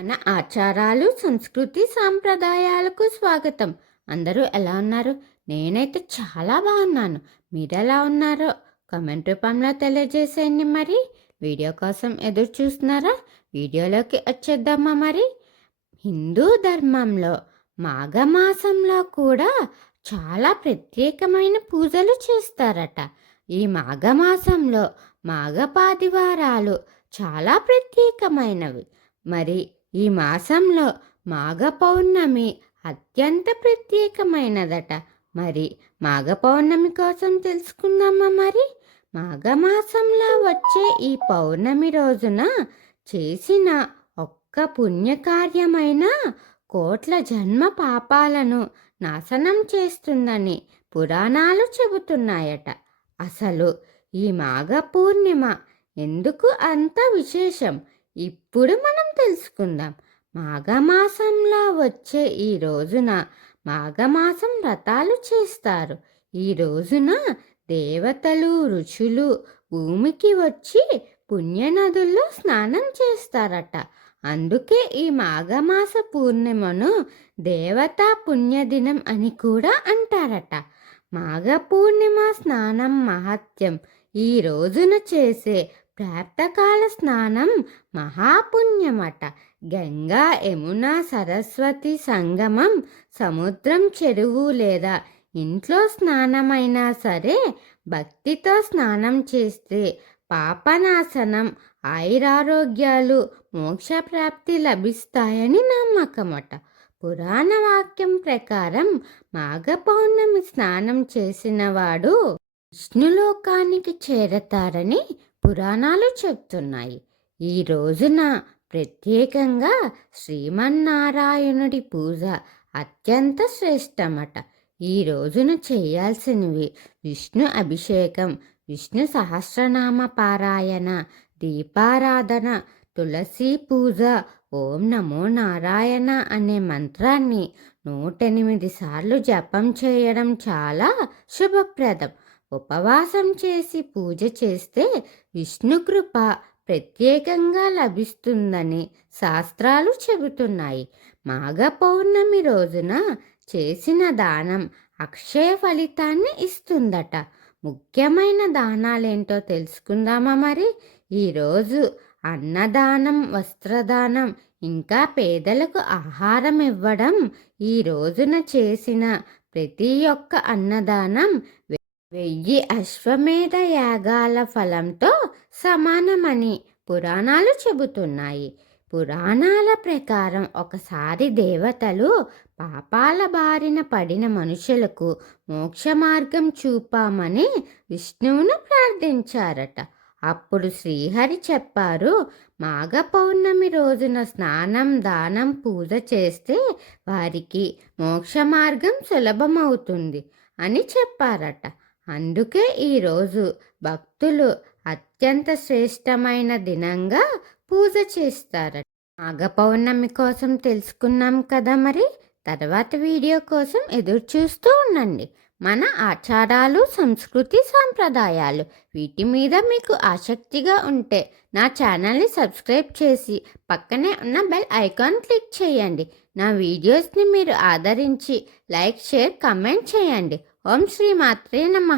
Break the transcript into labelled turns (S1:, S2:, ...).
S1: మన ఆచారాలు సంస్కృతి సాంప్రదాయాలకు స్వాగతం. అందరూ ఎలా ఉన్నారు? నేనైతే చాలా బాగున్నాను. మీరు ఎలా ఉన్నారో కమెంట్ రూపంలో తెలియజేసేయండి మరి. వీడియో కోసం ఎదురు చూస్తున్నారా? వీడియోలోకి వచ్చేద్దామా మరి? హిందూ ధర్మంలో మాఘమాసంలో కూడా చాలా ప్రత్యేకమైన పూజలు చేస్తారట. ఈ మాఘమాసంలో మాఘపాదివారాలు చాలా ప్రత్యేకమైనవి. మరి ఈ మాసంలో మాఘ పౌర్ణమి అత్యంత ప్రత్యేకమైనదట. మరి మాఘ పౌర్ణమి కోసం తెలుసుకుందామా మరి? మాఘమాసంలో వచ్చే ఈ పౌర్ణమి రోజున చేసిన ఒక్క పుణ్యకార్యమైన కోట్ల జన్మ పాపాలను నాశనం చేస్తుందని పురాణాలు చెబుతున్నాయట. అసలు ఈ మాఘ పూర్ణిమ ఎందుకు అంత విశేషం? ఇప్పుడు మనం తెలుసుకుందాం. మాఘమాసంలో వచ్చే ఈ రోజున మాఘమాసం వ్రతాలు చేస్తారు. ఈ రోజున దేవతలు ఋషులు భూమికి వచ్చి పుణ్యనదుల్లో స్నానం చేస్తారట. అందుకే ఈ మాఘమాస పూర్ణిమను దేవతా పుణ్యదినం అని కూడా అంటారట. మాఘ పూర్ణిమ స్నానం మహత్యం ఈ రోజున చేసే ప్రాప్తకాల స్నానం మహాపుణ్యమట. గంగా యమున సరస్వతి సంగమం సముద్రం చెరువు లేదా ఇంట్లో స్నానమైనా సరే భక్తితో స్నానం చేస్తే పాపనాశనం ఆయురారోగ్యాలు మోక్షప్రాప్తి లభిస్తాయని నమ్మకమట. పురాణ వాక్యం ప్రకారం మాఘపౌర్ణమి స్నానం చేసినవాడు విష్ణులోకానికి చేరతారని పురాణాలు చెప్తున్నాయి. ఈ రోజున ప్రత్యేకంగా శ్రీమన్నారాయణుడి పూజ అత్యంత శ్రేష్టమట. ఈ రోజున చేయాల్సినవి విష్ణు అభిషేకం విష్ణు సహస్రనామ పారాయణ దీపారాధన తులసి పూజ ఓం నమో నారాయణ అనే మంత్రాన్ని నూటెనిమిది సార్లు జపం చేయడం చాలా శుభప్రదం. ఉపవాసం చేసి పూజ చేస్తే విష్ణుకృప ప్రత్యేకంగా లభిస్తుందని శాస్త్రాలు చెబుతున్నాయి. మాఘ పౌర్ణమి రోజున చేసిన దానం అక్షయ ఫలితాన్ని ఇస్తుందట. ముఖ్యమైన దానాలేంటో తెలుసుకుందామా మరి? ఈరోజు అన్నదానం వస్త్రదానం ఇంకా పేదలకు ఆహారం ఇవ్వడం ఈ రోజున చేసిన ప్రతి ఒక్క అన్నదానం వెయ్యి అశ్వమేధ యాగాల ఫలంతో సమానమని పురాణాలు చెబుతున్నాయి. పురాణాల ప్రకారం ఒకసారి దేవతలు పాపాల బారిన పడిన మనుషులకు మోక్ష మార్గం చూపామని విష్ణువును ప్రార్థించారట. అప్పుడు శ్రీహరి చెప్పారు మాఘ పౌర్ణమి రోజున స్నానం దానం పూజ చేస్తే వారికి మోక్ష మార్గం సులభమవుతుంది అని చెప్పారట. అందుకే ఈరోజు భక్తులు అత్యంత శ్రేష్టమైన దినంగా పూజ చేస్తారట. మాఘ పౌర్ణమి కోసం తెలుసుకున్నాం కదా మరి? తర్వాత వీడియో కోసం ఎదురు చూస్తూ ఉండండి. మన ఆచారాలు సంస్కృతి సాంప్రదాయాలు వీటి మీద మీకు ఆసక్తిగా ఉంటే నా ఛానల్ని సబ్స్క్రైబ్ చేసి పక్కనే ఉన్న బెల్ ఐకాన్ క్లిక్ చేయండి. నా వీడియోస్ని మీరు ఆదరించి లైక్ షేర్ కమెంట్ చేయండి. ఓం శ్రీ మాత్రే నమ